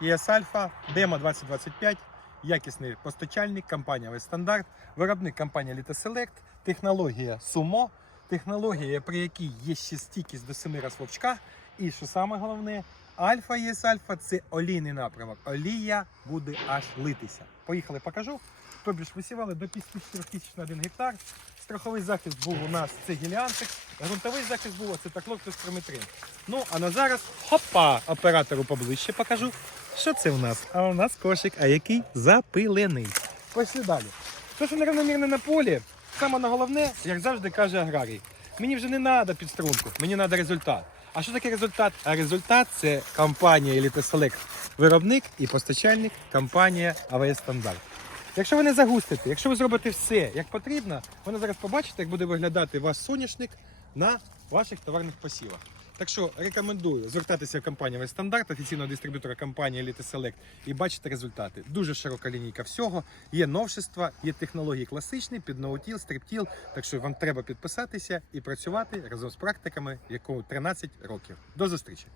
ЄС Альфа, Дема 2025, якісний постачальник, компанія Весь Стандарт, виробник компанія Літоселект, технологія Сумо, технологія, при якій є ще стійкість до 7 раз. І що саме головне, Альфа ЄС Альфа це олійний напрямок. Олія буде аж литися. Поїхали, покажу. Тобі ж висівали до 54 тисяч на 1 гектар. Страховий захист був у нас це гіліантик, ґрунтовий захист був це таклок плюс прометрин. Ну, а на зараз, хопа, оператору поближче покажу. Що це в нас? А у нас кошик, а який запилений. Пішли далі. Те, що нерівномірне на полі, саме на головне, як завжди каже аграрій. Мені вже не треба підструнку, мені треба результат. А що таке результат? А результат це компанія Elite виробник і постачальник компанія АВС Стандарт. Якщо ви не загустите, якщо ви зробите все як потрібно, ви зараз побачите, як буде виглядати ваш соняшник на ваших товарних посівах. Так що рекомендую звертатися в компанію «Весь стандарт, офіційного дистриб'ютора компанії Elite Select і бачити результати. Дуже широка лінійка всього. Є новшества, є технології класичні, під ноутіл, стриптіл. Так що вам треба підписатися і працювати разом з практиками, якому 13 років. До зустрічі!